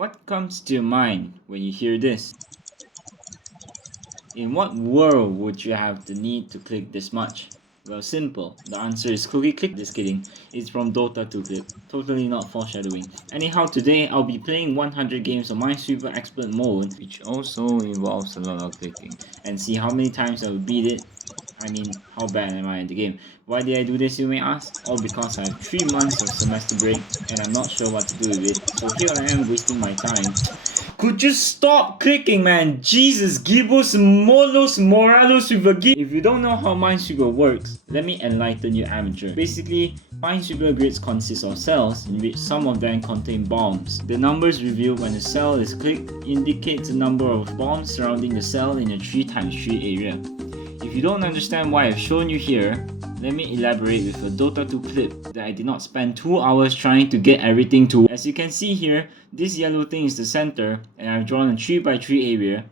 What comes to your mind when you hear this? In what world would you have the need to click this much? Well, simple. The answer is cookie click. Just kidding. It's from Dota 2 clip. Totally not foreshadowing. Anyhow, today I'll be playing 100 games of Minesweeper Expert mode, which also involves a lot of clicking, and see how many times I will beat it. I mean, how bad am I at the game? Why did I do this, you may ask? All because I have 3 months of semester break and I'm not sure what to do with it. So here I am wasting my time. Could you stop clicking, man? Jesus, Gibos, Molos, Moralos with a G. If you don't know how Minesweeper works, let me enlighten you, amateur. Basically, Minesweeper grids consist of cells in which some of them contain bombs. The numbers revealed when a cell is clicked indicates the number of bombs surrounding the cell in a 3x3 area. If you don't understand why I've shown you here, let me elaborate with a Dota 2 clip that I did not spend 2 hours trying to get everything to. As you can see here, this yellow thing is the center and I've drawn a 3x3 area.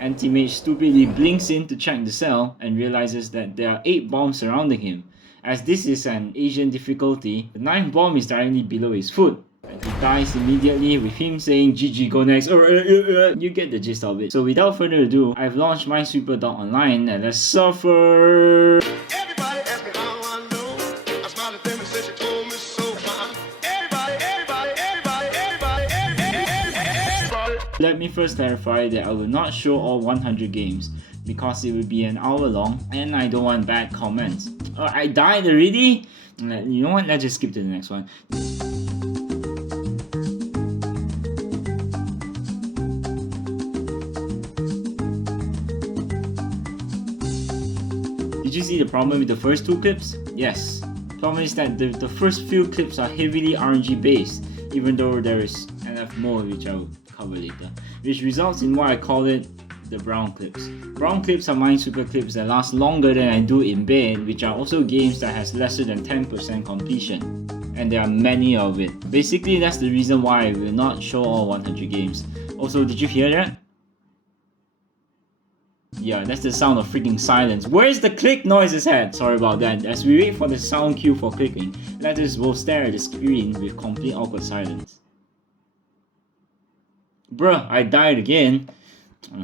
Anti-Mage stupidly blinks in to check the cell and realizes that there are 8 bombs surrounding him. As this is an Asian difficulty, the 9th bomb is directly below his foot. He dies immediately with him saying GG go next. You get the gist of it. So without further ado, I've launched Minesweeper.online and let's suffer! Everybody ask me how I know. I smiled at them and said she told me so. Everybody. Let me first clarify that I will not show all 100 games because it will be an hour long and I don't want bad comments. Oh, I died already? You know what? Let's just skip to the next one. Did you see the problem with the first 2 clips? Yes. The problem is that the first few clips are heavily RNG based, even though there is NF mode, which I will cover later, which results in what I call it the brown clips. Brown clips are Minesweeper clips that last longer than I do in bed, which are also games that has lesser than 10% completion. And there are many of it. Basically, that's the reason why I will not show all 100 games. Also, did you hear that? Yeah, that's the sound of freaking silence. Where's the click noises at? Sorry about that. As we wait for the sound cue for clicking, let us both stare at the screen with complete awkward silence. Bruh, I died again.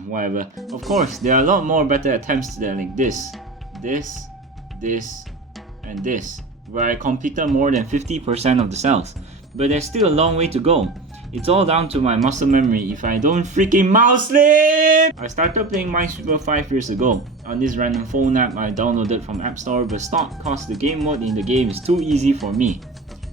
Whatever. Of course, there are a lot more better attempts to that, like this, and this, where I completed more than 50% of the cells. But there's still a long way to go. It's all down to my muscle memory if I don't freaking mouse slip! I started playing Minesweeper 5 years ago on this random phone app I downloaded from App Store, but stopped cause the game mode in the game is too easy for me.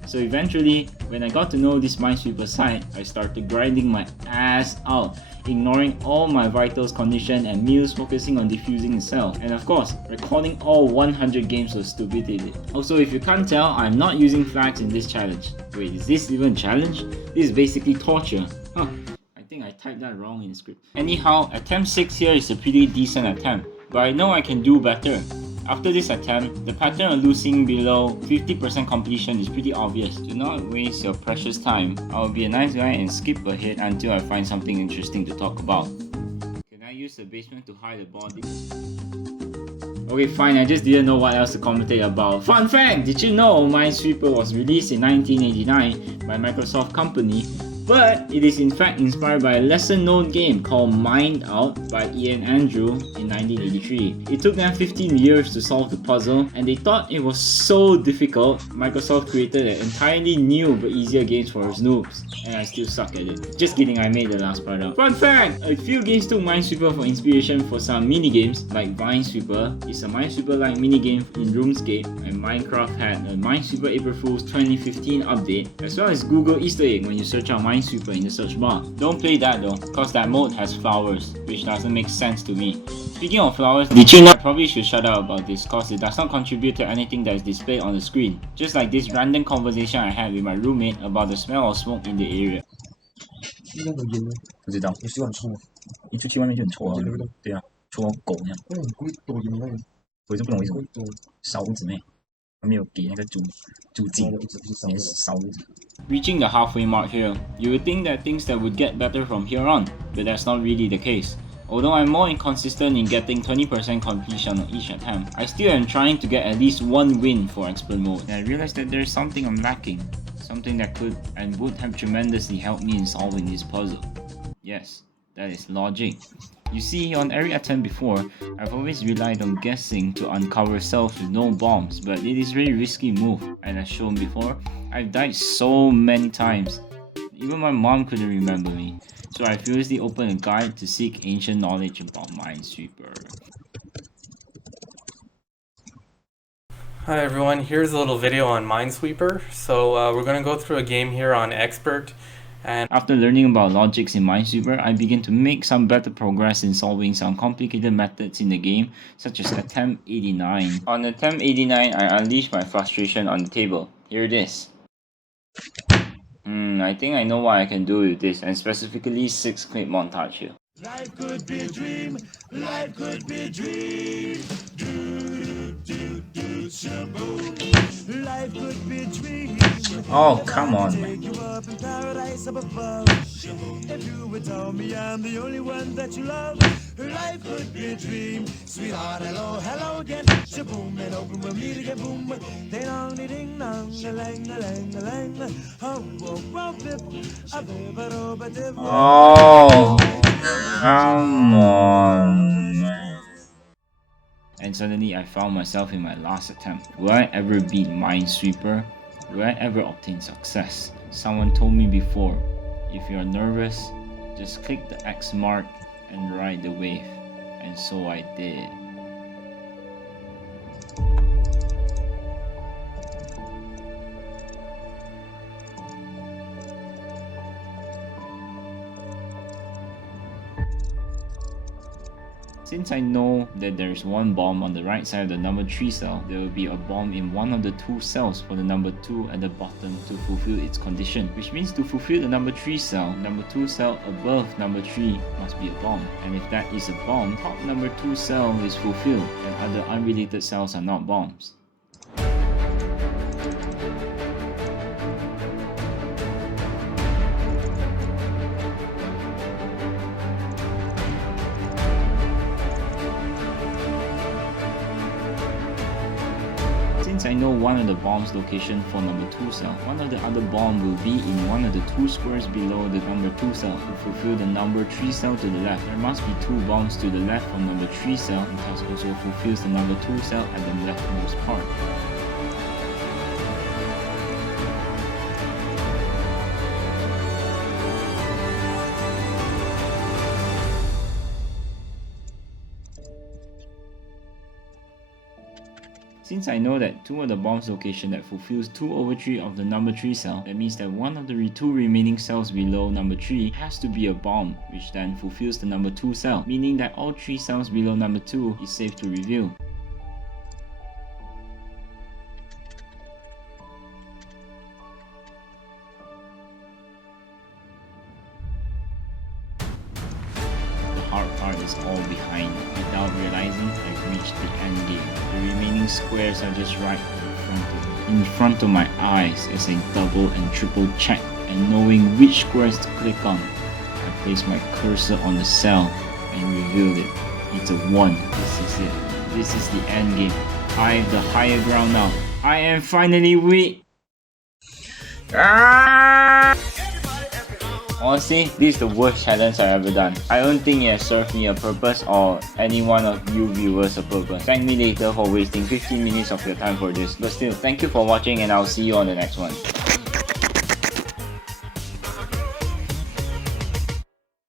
So eventually, when I got to know this Minesweeper site, I started grinding my ass out, ignoring all my vitals condition and meals, focusing on defusing the cell, and of course, recording all 100 games of stupidity. Also, if you can't tell, I'm not using flags in this challenge. Wait, is this even a challenge? This is basically torture. Huh, I think I typed that wrong in the script. Anyhow, attempt 6 here is a pretty decent attempt, but I know I can do better. After this attempt, the pattern of losing below 50% completion is pretty obvious. Do not waste your precious time. I will be a nice guy and skip ahead until I find something interesting to talk about. Can I use the basement to hide the body? Okay, fine, I just didn't know what else to commentate about. Fun fact! Did you know Minesweeper was released in 1989 by Microsoft company, but it is in fact inspired by a lesser known game called Mined Out by Ian Andrew in 1983. It took them 15 years to solve the puzzle, and they thought it was so difficult, Microsoft created an entirely new but easier games for its noobs. And I still suck at it. Just kidding, I made the last part up. Fun fact! A few games took Minesweeper for inspiration for some minigames, like Vinesweeper is a Minesweeper-like minigame in RuneScape, and Minecraft had a Minesweeper April Fool's 2015 update, as well as Google Easter egg when you search out Minesweeper in the search bar. Don't play that though, cause that mode has flowers, which doesn't make sense to me. Speaking of flowers, did you know I probably should shut up about this cause it does not contribute to anything that is displayed on the screen. Just like this random conversation I had with my roommate about the smell of smoke in the area. 应该有烟呢，不知道，有洗碗臭吗？一出去外面就很臭啊对不对？对啊，臭到狗那样。那很贵，多烟那个，我就不懂为什么贵多，烧屋子妹，还没有给那个租金一直不是烧连烧屋子。 Reaching the halfway mark here, you would think that things that would get better from here on, but that's not really the case. Although I'm more inconsistent in getting 20% completion on each attempt, I still am trying to get at least one win for expert mode, and I realized that there's something I'm lacking. something that could and would have tremendously helped me in solving this puzzle. Yes, that is logic. You see, on every attempt before, I've always relied on guessing to uncover cells with no bombs, but it is a very risky move, and as shown before, I've died so many times. Even my mom couldn't remember me, so I furiously opened a guide to seek ancient knowledge about Minesweeper. Hi everyone, here's a little video on Minesweeper. So we're going to go through a game here on Expert, and After learning about logics in Minesweeper, I began to make some better progress in solving some complicated methods in the game, such as Attempt 89. On Attempt 89, I unleashed my frustration on the table. Here it is. I think I know what I can do with this, and specifically 6 clip montage here. Life could be a dream. Life could be a dream. Shaboom. Life could be a dream. Oh, come on, man. Take you up in paradise up above. If you would tell me I'm the only one that you love, life could be a dream. Sweetheart, hello, hello again. Shaboom, and open we'll meet again. Boom, ding dong, ding dong, a lang, a lang, a lang. Oh, whoa, whoa, bip, a bip, a do, ba, dip. Oh, come on, man. And suddenly I found myself in my last attempt. Will I ever beat Minesweeper? Will I ever obtain success? Someone told me before, if you're nervous, just click the X mark and ride the wave. And so I did. Since I know that there is one bomb on the right side of the number 3 cell, there will be a bomb in one of the 2 cells for the number 2 at the bottom to fulfill its condition. Which means to fulfill the number 3 cell, number 2 cell above number 3 must be a bomb. And if that is a bomb, top number 2 cell is fulfilled and other unrelated cells are not bombs. Since I know one of the bomb's location for number 2 cell, one of the other bomb will be in one of the 2 squares below the number 2 cell to fulfill the number 3 cell to the left. There must be 2 bombs to the left from number 3 cell and thus also fulfills the number 2 cell at the leftmost part. Since I know that 2 of the bomb's location that fulfills 2 over 3 of the number 3 cell, that means that one of the 2 remaining cells below number 3 has to be a bomb, which then fulfills the number 2 cell, meaning that all 3 cells below number 2 is safe to reveal. The hard part is all behind. Without realizing, I've reached the end game. The remaining squares are just right in front of my eyes as I double and triple check, and knowing which squares to click on, I place my cursor on the cell and revealed it. It's a 1. This is it. This is the end game. I have the higher ground now. I am finally weak. Honestly, this is the worst challenge I've ever done. I don't think it has served me a purpose or any one of you viewers a purpose. Thank me later for wasting 15 minutes of your time for this. But still, thank you for watching and I'll see you on the next one.